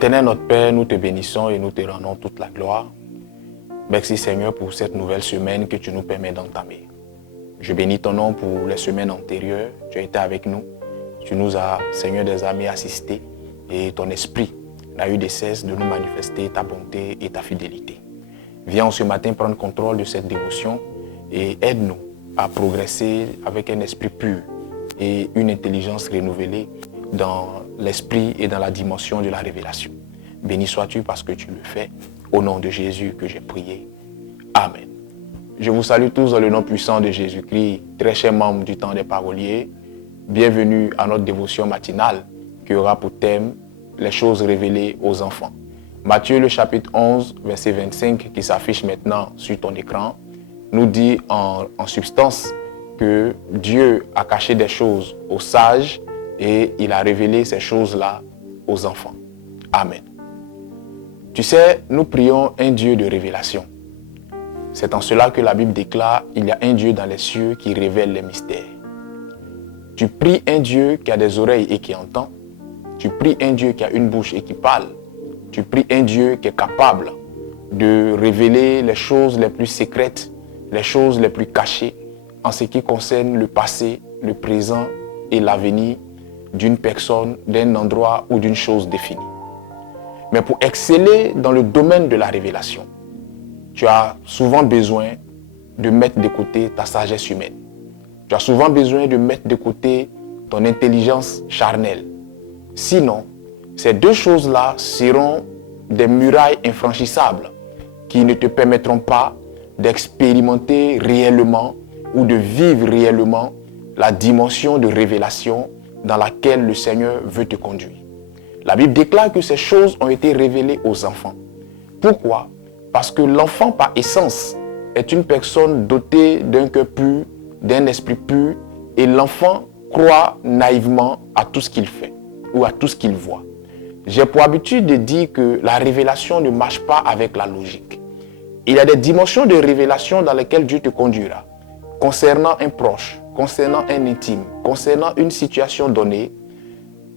Éternel notre Père, nous te bénissons et nous te rendons toute la gloire. Merci Seigneur pour cette nouvelle semaine que tu nous permets d'entamer. Je bénis ton nom pour les semaines antérieures. Tu as été avec nous. Tu nous as, Seigneur des amis, assistés et ton esprit n'a eu de cesse de nous manifester ta bonté et ta fidélité. Viens ce matin prendre contrôle de cette dévotion et aide-nous à progresser avec un esprit pur et une intelligence renouvelée dans l'esprit et dans la dimension de la révélation. Béni sois-tu parce que tu le fais. Au nom de Jésus que j'ai prié. Amen. Je vous salue tous dans le nom puissant de Jésus-Christ, très chers membres du temps des paroliers. Bienvenue à notre dévotion matinale qui aura pour thème les choses révélées aux enfants. Matthieu le chapitre 11, verset 25 qui s'affiche maintenant sur ton écran, nous dit en substance que Dieu a caché des choses aux sages et il a révélé ces choses-là aux enfants. Amen. Tu sais, nous prions un Dieu de révélation. C'est en cela que la Bible déclare « Il y a un Dieu dans les cieux qui révèle les mystères ». Tu pries un Dieu qui a des oreilles et qui entend. Tu pries un Dieu qui a une bouche et qui parle. Tu pries un Dieu qui est capable de révéler les choses les plus secrètes, les choses les plus cachées en ce qui concerne le passé, le présent et l'avenir d'une personne, d'un endroit ou d'une chose définie. Mais pour exceller dans le domaine de la révélation, tu as souvent besoin de mettre de côté ta sagesse humaine. Tu as souvent besoin de mettre de côté ton intelligence charnelle. Sinon, ces deux choses-là seront des murailles infranchissables qui ne te permettront pas d'expérimenter réellement ou de vivre réellement la dimension de révélation dans laquelle le Seigneur veut te conduire. La Bible déclare que ces choses ont été révélées aux enfants. Pourquoi? Parce que l'enfant par essence est une personne dotée d'un cœur pur, d'un esprit pur, et l'enfant croit naïvement à tout ce qu'il fait ou à tout ce qu'il voit. J'ai pour habitude de dire que la révélation ne marche pas avec la logique. Il y a des dimensions de révélation dans lesquelles Dieu te conduira. Concernant un proche, concernant un intime, concernant une situation donnée,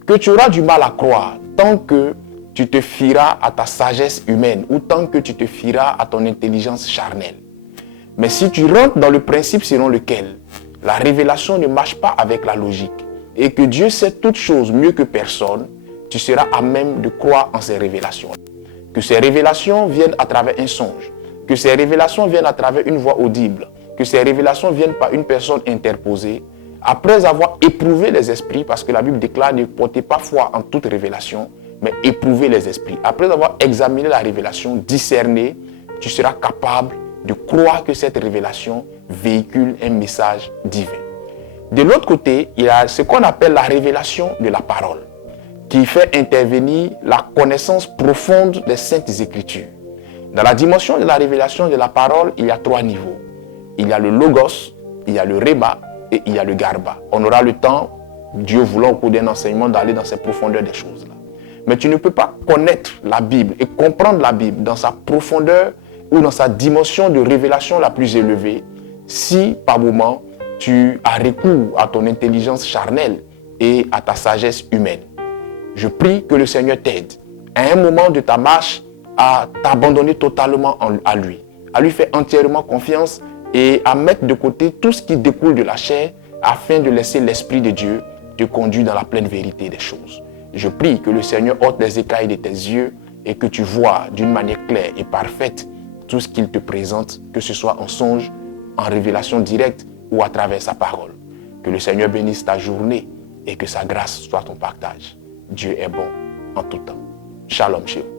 que tu auras du mal à croire tant que tu te fieras à ta sagesse humaine ou tant que tu te fieras à ton intelligence charnelle. Mais si tu rentres dans le principe selon lequel la révélation ne marche pas avec la logique et que Dieu sait toutes choses mieux que personne, tu seras à même de croire en ces révélations. Que ces révélations viennent à travers un songe, que ces révélations viennent à travers une voix audible, que ces révélations viennent par une personne interposée, après avoir éprouvé les esprits, parce que la Bible déclare ne portez pas foi en toute révélation, mais éprouvez les esprits. Après avoir examiné la révélation, discerné, tu seras capable de croire que cette révélation véhicule un message divin. De l'autre côté, il y a ce qu'on appelle la révélation de la parole, qui fait intervenir la connaissance profonde des Saintes Écritures. Dans la dimension de la révélation de la parole, il y a trois niveaux. Il y a le logos, il y a le réma et il y a le garba. On aura le temps, Dieu voulant au cours d'un enseignement, d'aller dans ces profondeurs des choses-là. Mais tu ne peux pas connaître la Bible et comprendre la Bible dans sa profondeur ou dans sa dimension de révélation la plus élevée si, par moment, tu as recours à ton intelligence charnelle et à ta sagesse humaine. Je prie que le Seigneur t'aide à un moment de ta marche à t'abandonner totalement à lui faire entièrement confiance et à mettre de côté tout ce qui découle de la chair afin de laisser l'Esprit de Dieu te conduire dans la pleine vérité des choses. Je prie que le Seigneur ôte les écailles de tes yeux et que tu vois d'une manière claire et parfaite tout ce qu'il te présente, que ce soit en songe, en révélation directe ou à travers sa parole. Que le Seigneur bénisse ta journée et que sa grâce soit ton partage. Dieu est bon en tout temps. Shalom chez vous.